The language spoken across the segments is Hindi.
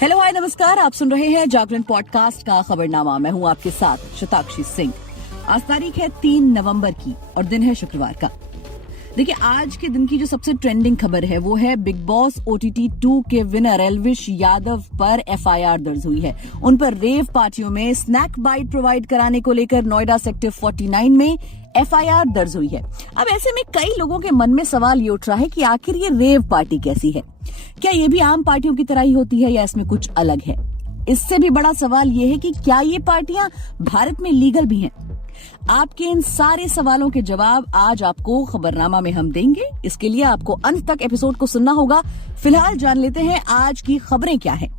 हेलो हाय नमस्कार, आप सुन रहे हैं जागरण पॉडकास्ट का खबरनामा। मैं हूं आपके साथ शताक्षी सिंह। आज तारीख है 3 नवंबर की और दिन है शुक्रवार का। देखिए, आज के दिन की जो सबसे ट्रेंडिंग खबर है वो है बिग बॉस OTT 2 के विनर एल्विश यादव पर FIR दर्ज हुई है। उन पर रेव पार्टियों में स्नैक बाइट प्रोवाइड कराने को लेकर नोएडा सेक्टर 49 में FIR दर्ज हुई है। अब ऐसे में कई लोगों के मन में सवाल ये उठ रहा है कि आखिर ये रेव पार्टी कैसी है? क्या ये भी आम पार्टियों की तरह ही होती है या इसमें कुछ अलग है? इससे भी बड़ा सवाल ये है कि क्या ये पार्टियां भारत में लीगल भी हैं? आपके इन सारे सवालों के जवाब आज आपको खबरनामा में हम देंगे। इसके लिए आपको अंत तक एपिसोड को सुनना होगा। फिलहाल जान लेते हैं आज की खबरें क्या हैं।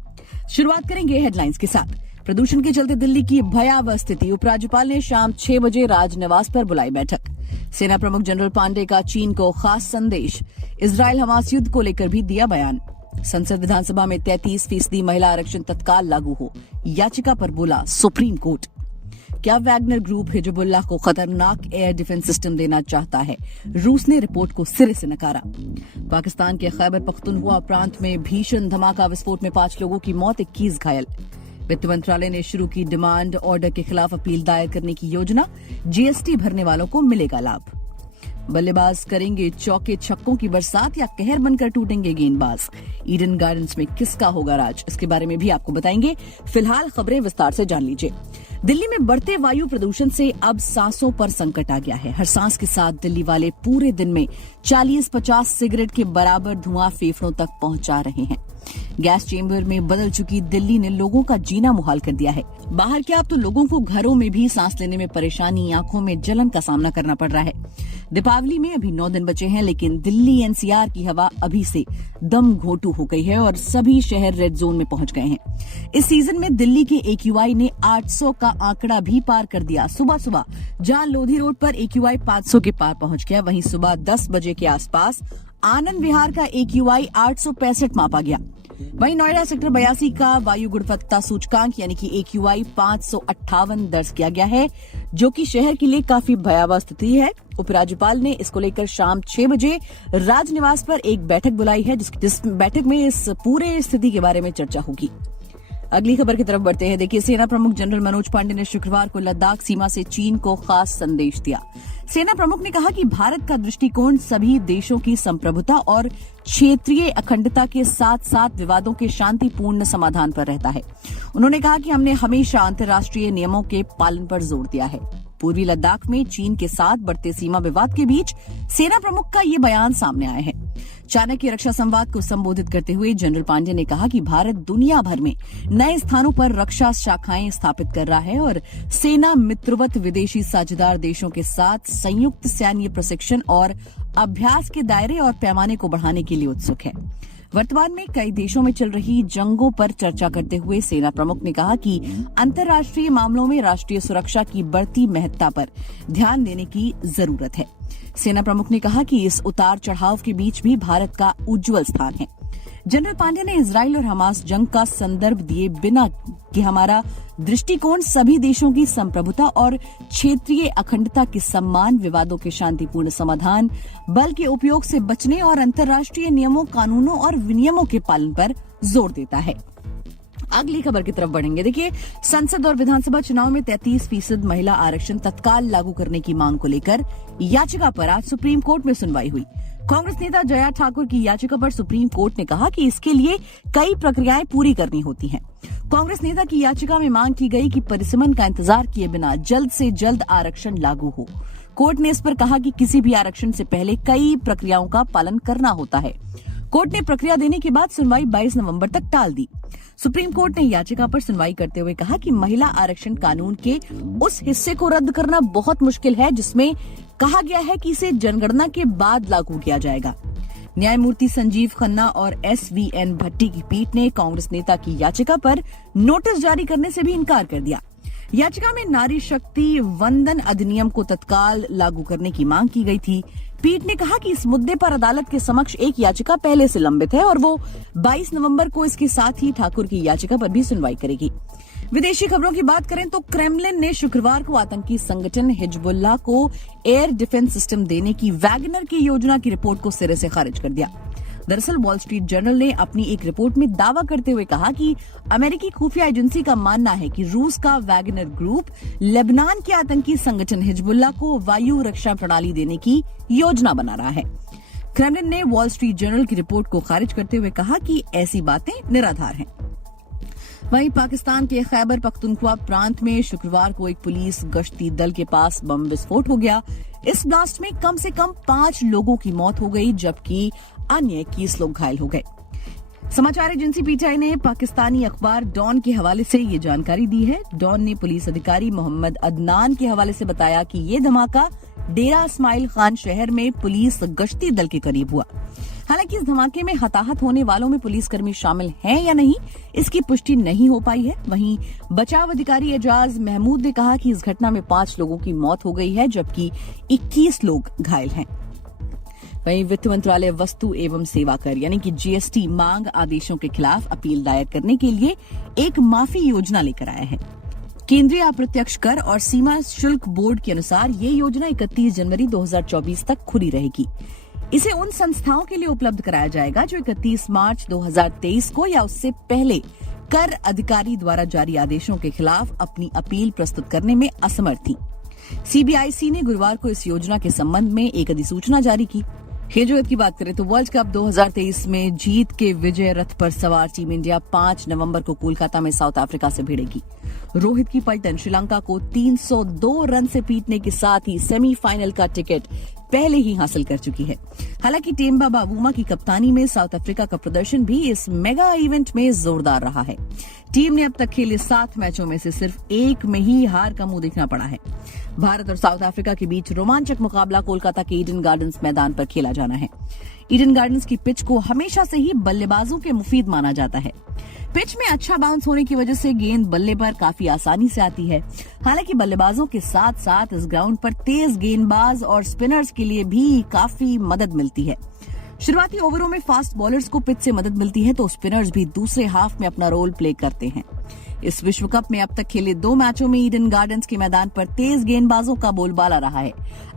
शुरुआत करेंगे हेडलाइंस के साथ। प्रदूषण के चलते दिल्ली की भयावह स्थिति, उपराज्यपाल ने शाम 6 बजे राजनिवास पर बुलाई बैठक। सेना प्रमुख जनरल पांडे का चीन को खास संदेश। इजरायल हमास युद्ध को लेकर भी दिया बयान। संसद विधानसभा में 33% महिला आरक्षण तत्काल लागू हो, याचिका पर बोला सुप्रीम कोर्ट। क्या वैगनर ग्रुप हिजबुल्लाह को खतरनाक एयर डिफेंस सिस्टम देना चाहता है? रूस ने रिपोर्ट को सिरे से नकारा। पाकिस्तान के खैबर पख्तूनख्वा प्रांत में भीषण धमाका विस्फोट में 5 लोगों की मौत, 21 घायल। वित्त मंत्रालय ने शुरू की डिमांड ऑर्डर के खिलाफ अपील दायर करने की योजना, GST भरने वालों को मिलेगा लाभ। बल्लेबाज करेंगे चौके छक्कों की बरसात या कहर बनकर टूटेंगे गेंदबाज? ईडन गार्डन्स में किसका होगा राज? इसके बारे में भी आपको बताएंगे। फिलहाल खबरें विस्तार से जान लीजिए। दिल्ली में बढ़ते वायु प्रदूषण से अब सांसों पर संकट आ गया है। हर सांस के साथ दिल्ली वाले पूरे दिन में 40-50 सिगरेट के बराबर धुआं फेफड़ों तक पहुंचा रहे हैं। गैस चेंबर में बदल चुकी दिल्ली ने लोगों का जीना मुहाल कर दिया है। बाहर क्या, अब तो लोगों को घरों में भी सांस लेने में परेशानी, आंखों में जलन का सामना करना पड़ रहा है। दीपावली में अभी 9 दिन बचे हैं, लेकिन दिल्ली NCR की हवा अभी से दम घोटू हो गई है और सभी शहर रेड जोन में पहुंच गए हैं। इस सीजन में दिल्ली के AQI ने 800 का आंकड़ा भी पार कर दिया। सुबह सुबह जहां लोधी रोड पर AQI 500 के पार पहुंच गया, वहीं सुबह 10 बजे के आसपास आनंद विहार का AQI 865 मापा गया। वहीं नोएडा सेक्टर 82 का वायु गुणवत्ता सूचकांक यानी कि AQI 558 दर्ज किया गया है, जो कि शहर के लिए काफी भयावह स्थिति है। उपराज्यपाल ने इसको लेकर शाम 6 बजे राजनिवास पर एक बैठक बुलाई है, जिस बैठक में इस पूरे स्थिति के बारे में चर्चा होगी। अगली खबर की तरफ बढ़ते हैं। देखिए, सेना प्रमुख जनरल मनोज पांडे ने शुक्रवार को लद्दाख सीमा से चीन को खास संदेश दिया। सेना प्रमुख ने कहा कि भारत का दृष्टिकोण सभी देशों की संप्रभुता और क्षेत्रीय अखंडता के साथ साथ विवादों के शांतिपूर्ण समाधान पर रहता है। उन्होंने कहा कि हमने हमेशा अंतर्राष्ट्रीय नियमों के पालन पर जोर दिया है। पूर्वी लद्दाख में चीन के साथ बढ़ते सीमा विवाद के बीच सेना प्रमुख का ये बयान सामने आया है। चाणक्य रक्षा संवाद को संबोधित करते हुए जनरल पांडे ने कहा कि भारत दुनिया भर में नए स्थानों पर रक्षा शाखाएं स्थापित कर रहा है और सेना मित्रवत विदेशी साझेदार देशों के साथ संयुक्त सैन्य प्रशिक्षण और अभ्यास के दायरे और पैमाने को बढ़ाने के लिए उत्सुक है। वर्तमान में कई देशों में चल रही जंगों पर चर्चा करते हुए सेना प्रमुख ने कहा कि अंतर्राष्ट्रीय मामलों में राष्ट्रीय सुरक्षा की बढ़ती महत्ता पर ध्यान देने की जरूरत है। सेना प्रमुख ने कहा कि इस उतार चढ़ाव के बीच भी भारत का उज्जवल स्थान है। जनरल पांडे ने इजराइल और हमास जंग का संदर्भ दिए बिना कि हमारा दृष्टिकोण सभी देशों की संप्रभुता और क्षेत्रीय अखंडता के सम्मान, विवादों के शांतिपूर्ण समाधान, बल के उपयोग से बचने और अंतर्राष्ट्रीय नियमों, कानूनों और विनियमों के पालन पर जोर देता है। अगली खबर की तरफ बढ़ेंगे। देखिए, संसद और विधानसभा चुनाव में 33% महिला आरक्षण तत्काल लागू करने की मांग को लेकर याचिका पर आज सुप्रीम कोर्ट में सुनवाई हुई। कांग्रेस नेता जया ठाकुर की याचिका पर सुप्रीम कोर्ट ने कहा कि इसके लिए कई प्रक्रियाएं पूरी करनी होती हैं। कांग्रेस नेता की याचिका में मांग की गई कि परिसीमन का इंतजार किए बिना जल्द से जल्द आरक्षण लागू हो। कोर्ट ने इस पर कहा कि किसी भी आरक्षण से पहले कई प्रक्रियाओं का पालन करना होता है। कोर्ट ने प्रक्रिया देने के बाद सुनवाई 22 नवंबर तक टाल दी। सुप्रीम कोर्ट ने याचिका पर सुनवाई करते हुए कहा कि महिला आरक्षण कानून के उस हिस्से को रद्द करना बहुत मुश्किल है जिसमें कहा गया है कि इसे जनगणना के बाद लागू किया जाएगा। न्यायमूर्ति संजीव खन्ना और SVN भट्टी की पीठ ने कांग्रेस नेता की याचिका पर नोटिस जारी करने से भी इनकार कर दिया। याचिका में नारी शक्ति वंदन अधिनियम को तत्काल लागू करने की मांग की गई थी। पीठ ने कहा कि इस मुद्दे पर अदालत के समक्ष एक याचिका पहले से लंबित है और वो 22 नवंबर को इसके साथ ही ठाकुर की याचिका पर भी सुनवाई करेगी। विदेशी खबरों की बात करें तो क्रेमलिन ने शुक्रवार को आतंकी संगठन हिजबुल्लाह को एयर डिफेंस सिस्टम देने की वैगनर की योजना की रिपोर्ट को सिरे से खारिज कर दिया। दरअसल वॉल स्ट्रीट जर्नल ने अपनी एक रिपोर्ट में दावा करते हुए कहा कि अमेरिकी खुफिया एजेंसी का मानना है कि रूस का वैगनर ग्रुप लेबनान के आतंकी संगठन हिजबुल्लाह को वायु रक्षा प्रणाली देने की योजना बना रहा है। क्रेमलिन ने वॉल स्ट्रीट जर्नल की रिपोर्ट को खारिज करते हुए कहा कि ऐसी बातें निराधार हैं। वहीं पाकिस्तान के खैबर पख्तूनख्वा प्रांत में शुक्रवार को एक पुलिस गश्ती दल के पास बम विस्फोट हो गया। इस ब्लास्ट में कम से कम 5 लोगों की मौत हो गई, जबकि अन्य 21 लोग घायल हो गए। समाचार एजेंसी पीटीआई ने पाकिस्तानी अखबार डॉन के हवाले से ये जानकारी दी है। डॉन ने पुलिस अधिकारी मोहम्मद अदनान के हवाले से बताया कि ये धमाका डेरा इस्माइल खान शहर में पुलिस गश्ती दल के करीब हुआ। हालांकि इस धमाके में हताहत होने वालों में पुलिसकर्मी शामिल हैं या नहीं, इसकी पुष्टि नहीं हो पाई है। वहीं बचाव अधिकारी एजाज महमूद ने कहा कि इस घटना में 5 लोगों की मौत हो गई है, जबकि 21 लोग घायल हैं। वहीं वित्त मंत्रालय वस्तु एवं सेवा कर यानी कि जीएसटी मांग आदेशों के खिलाफ अपील दायर करने के लिए एक माफी योजना लेकर आया है। केंद्रीय अप्रत्यक्ष कर और सीमा शुल्क बोर्ड के अनुसार ये योजना 31 जनवरी 2024 तक खुली रहेगी। इसे उन संस्थाओं के लिए उपलब्ध कराया जाएगा जो 31 मार्च 2023 को या उससे पहले कर अधिकारी द्वारा जारी आदेशों के खिलाफ अपनी अपील प्रस्तुत करने में असमर्थ थी। सीबीआईसी ने गुरुवार को इस योजना के संबंध में एक अधिसूचना जारी की। खेल जगत की बात करें तो वर्ल्ड कप 2023 में जीत के विजय रथ पर सवार टीम इंडिया 5 नवंबर को कोलकाता में साउथ अफ्रीका से भिड़ेगी। रोहित की पलटन श्रीलंका को 302 रन से पीटने के साथ ही सेमीफाइनल का टिकट पहले ही हासिल कर चुकी है। हालांकि टेम्बा बावूमा की कप्तानी में साउथ अफ्रीका का प्रदर्शन भी इस मेगा इवेंट में जोरदार रहा है। टीम ने अब तक खेले 7 मैचों में से सिर्फ 1 में ही हार का मुंह देखना पड़ा है। भारत और साउथ अफ्रीका के बीच रोमांचक मुकाबला कोलकाता के ईडन गार्डन्स मैदान पर खेला जाना है। ईडन गार्डन्स की पिच को हमेशा से ही बल्लेबाजों के मुफीद माना जाता है। पिच में अच्छा बाउंस होने की वजह से गेंद बल्ले पर काफी आसानी से आती है। हालांकि बल्लेबाजों के साथ साथ इस ग्राउंड पर तेज गेंदबाज और स्पिनर्स के लिए भी काफी मदद मिलती है। शुरुआती ओवरों में फास्ट बॉलर्स को पिच से मदद मिलती है तो स्पिनर्स भी दूसरे हाफ में अपना रोल प्ले करते हैं। इस विश्व कप में अब तक खेले 2 मैचों में ईडन गार्डन्स के मैदान पर तेज गेंदबाजों का बोलबाला रहा है।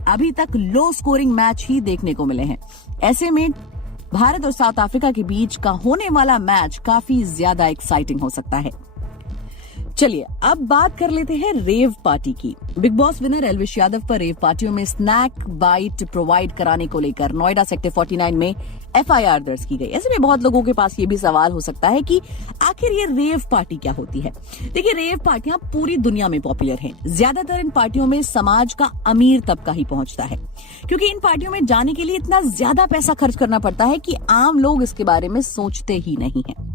अभी तक लो स्कोरिंग मैच ही देखने को मिले हैं। ऐसे में भारत और साउथ अफ्रीका के बीच का होने वाला मैच काफी ज्यादा एक्साइटिंग हो सकता है। चलिए अब बात कर लेते हैं रेव पार्टी की। Big boss winner Elvish Yadav पर रेव पार्टियों में स्नैक बाइट प्रोवाइड कराने को लेकर नोएडा सेक्टर 49 में एफआईआर दर्ज की गई। ऐसे में बहुत लोगों के पास ये भी सवाल हो सकता है कि आखिर ये रेव पार्टी क्या होती है। देखिए, रेव पार्टियां पूरी दुनिया में पॉपुलर हैं। ज्यादातर इन पार्टियों में समाज का अमीर तबका ही पहुंचता है, क्योंकि इन पार्टियों में जाने के लिए इतना ज्यादा पैसा खर्च करना पड़ता है कि आम लोग इसके बारे में सोचते ही नहीं है।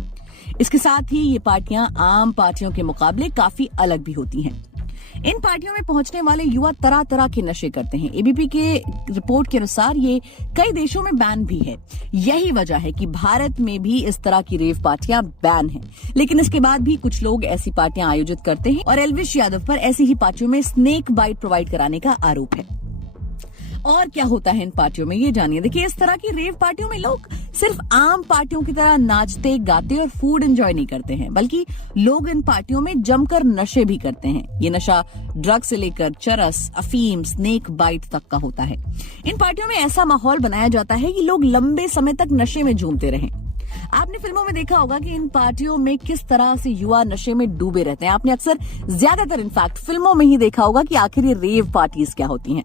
इसके साथ ही ये पार्टियां आम पार्टियों के मुकाबले काफी अलग भी होती हैं। इन पार्टियों में पहुंचने वाले युवा तरह तरह के नशे करते हैं। एबीपी के रिपोर्ट के अनुसार ये कई देशों में बैन भी है। यही वजह है कि भारत में भी इस तरह की रेव पार्टियां बैन हैं। लेकिन इसके बाद भी कुछ लोग ऐसी पार्टियां आयोजित करते हैं और एल्विश यादव पर ऐसी ही पार्टियों में स्नेक बाइट प्रोवाइड कराने का आरोप है। और क्या होता है इन पार्टियों में, ये जानिए। देखिए, इस तरह की रेव पार्टियों में लोग सिर्फ आम पार्टियों की तरह नाचते गाते और फूड एंजॉय नहीं करते हैं, बल्कि लोग इन पार्टियों में जमकर नशे भी करते हैं। ये नशा ड्रग से लेकर चरस, अफीम, स्नेक बाइट तक का होता है। इन पार्टियों में ऐसा माहौल बनाया जाता है कि लोग लंबे समय तक नशे में झूमते रहें। आपने फिल्मों में देखा होगा कि इन पार्टियों में किस तरह से युवा नशे में डूबे रहते हैं। आपने अक्सर, ज्यादातर इनफैक्ट फिल्मों में ही देखा होगा कि आखिर ये रेव पार्टीज क्या होती हैं।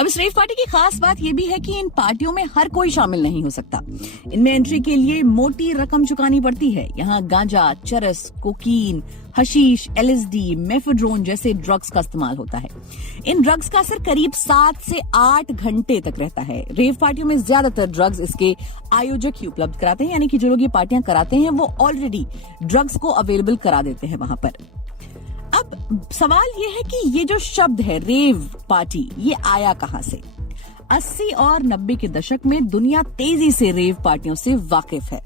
अब इस रेव पार्टी की खास बात यह भी है कि इन पार्टियों में हर कोई शामिल नहीं हो सकता। इनमें एंट्री के लिए मोटी रकम चुकानी पड़ती है। यहाँ गांजा, चरस, कोकीन, हशीश, एलएसडी, मेफेड्रोन जैसे ड्रग्स का इस्तेमाल होता है। इन ड्रग्स का असर करीब 7 से 8 घंटे तक रहता है। रेव पार्टियों में ज्यादातर ड्रग्स इसके आयोजक ही उपलब्ध कराते हैं, यानी कि जो लोग ये पार्टियां कराते हैं वो ऑलरेडी ड्रग्स को अवेलेबल करा देते हैं वहां पर। अब सवाल ये है कि ये जो शब्द है रेव पार्टी, ये आया कहां से। 80 और 90 के दशक में दुनिया तेजी से रेव पार्टियों से वाकिफ है।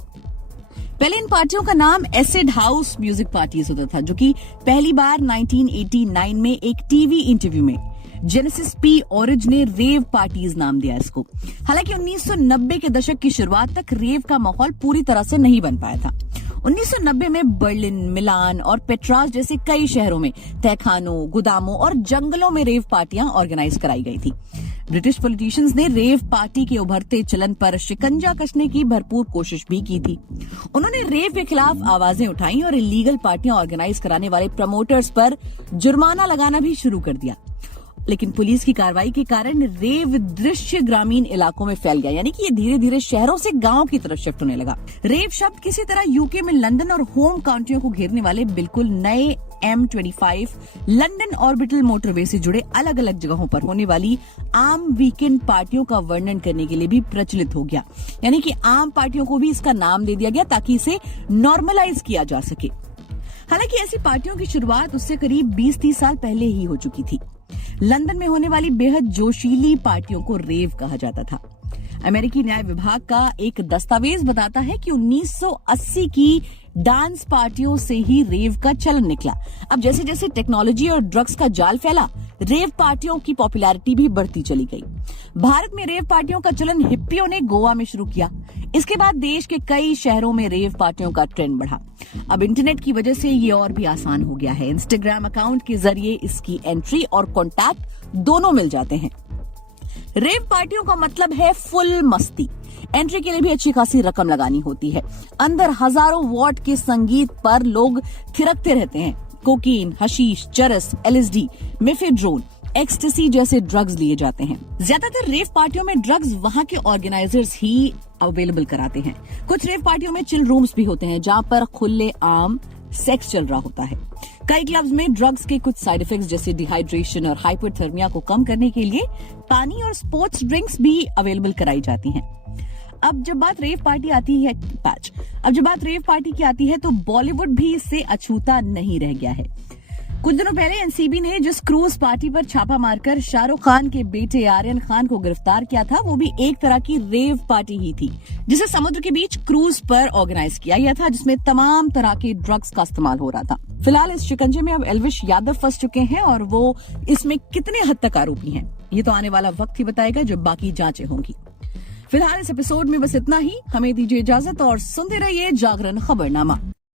पहले इन पार्टियों का नाम एसिड हाउस म्यूजिक पार्टीज होता था, जो कि पहली बार 1989 में एक टीवी इंटरव्यू में जेनेसिस पी ऑरिज ने रेव पार्टीज नाम दिया इसको। हालांकि 1990 के दशक की शुरुआत तक रेव का माहौल पूरी तरह से नहीं बन पाया था। 1990 में बर्लिन, मिलान और पेट्रास जैसे कई शहरों में तहखानों, गोदामों और जंगलों में रेव पार्टियां ऑर्गेनाइज कराई गई थी। ब्रिटिश पॉलिटिशियंस ने रेव पार्टी के उभरते चलन पर शिकंजा कसने की भरपूर कोशिश भी की थी। उन्होंने रेव के खिलाफ आवाजें उठाई और इलीगल पार्टियां ऑर्गेनाइज कराने वाले प्रमोटर्स पर जुर्माना लगाना भी शुरू कर दिया। लेकिन पुलिस की कार्रवाई के कारण रेव दृश्य ग्रामीण इलाकों में फैल गया, यानी कि ये धीरे धीरे शहरों से गांव की तरफ शिफ्ट होने लगा। रेव शब्द किसी तरह यूके में लंदन और होम काउंटियों को घेरने वाले बिल्कुल नए M25 लंदन ऑर्बिटल मोटरवे से जुड़े अलग अलग जगहों पर होने वाली आम वीकेंड पार्टियों का वर्णन करने के लिए भी प्रचलित हो गया, यानी कि आम पार्टियों को भी इसका नाम दे दिया गया ताकि इसे नॉर्मलाइज किया जा सके। हालांकि ऐसी पार्टियों की शुरुआत उससे करीब 20-30 साल पहले ही हो चुकी थी। लंदन में होने वाली बेहद जोशीली पार्टियों को रेव कहा जाता था। अमेरिकी न्याय विभाग का एक दस्तावेज बताता है कि 1980 की डांस पार्टियों से ही रेव का चलन निकला। अब जैसे जैसे टेक्नोलॉजी और ड्रग्स का जाल फैला, रेव पार्टियों की पॉपुलैरिटी भी बढ़ती चली गई। भारत में रेव पार्टियों का चलन हिप्पियों ने गोवा में शुरू किया। इसके बाद देश के कई शहरों में रेव पार्टियों का ट्रेंड बढ़ा। अब इंटरनेट की वजह से ये और भी आसान हो गया है। इंस्टाग्राम अकाउंट के जरिए इसकी एंट्री और कॉन्टैक्ट दोनों मिल जाते हैं। रेव पार्टियों का मतलब है फुल मस्ती। एंट्री के लिए भी अच्छी खासी रकम लगानी होती है। अंदर हजारों वॉट के संगीत पर लोग थिरकते रहते हैं। कोकीन, हशीश, चरस, LSD, मेफेड्रोन, एक्सटेसी जैसे ड्रग्स लिए जाते हैं। ज्यादातर रेव पार्टियों में ड्रग्स वहां के ऑर्गेनाइजर्स ही अवेलेबल कराते हैं। कुछ रेव पार्टियों में चिल रूम्स भी होते हैं जहां पर खुले आम सेक्स चल रहा होता है। कई क्लब्स में ड्रग्स के कुछ साइड इफेक्ट्स जैसे डिहाइड्रेशन और हाइपरथर्मिया को कम करने के लिए पानी और स्पोर्ट्स ड्रिंक्स भी अवेलेबल कराई जाती हैं। अब जब बात रेव पार्टी की आती है तो बॉलीवुड भी इससे अछूता नहीं रह गया है। कुछ दिनों पहले एनसीबी ने जिस क्रूज पार्टी पर छापा मारकर शाहरुख खान के बेटे आर्यन खान को गिरफ्तार किया था, वो भी एक तरह की रेव पार्टी ही थी, जिसे समुद्र के बीच क्रूज पर ऑर्गेनाइज किया गया था, जिसमें तमाम तरह के ड्रग्स का इस्तेमाल हो रहा था। फिलहाल इस शिकंजे में अब एल्विश यादव फंस चुके हैं और वो इसमें कितने हद तक आरोपी हैं, ये तो आने वाला वक्त ही बताएगा जब बाकी जांचें होंगी। फिलहाल इस एपिसोड में बस इतना ही। हमें दीजिए इजाजत और सुनते रहिए जागरण खबरनामा।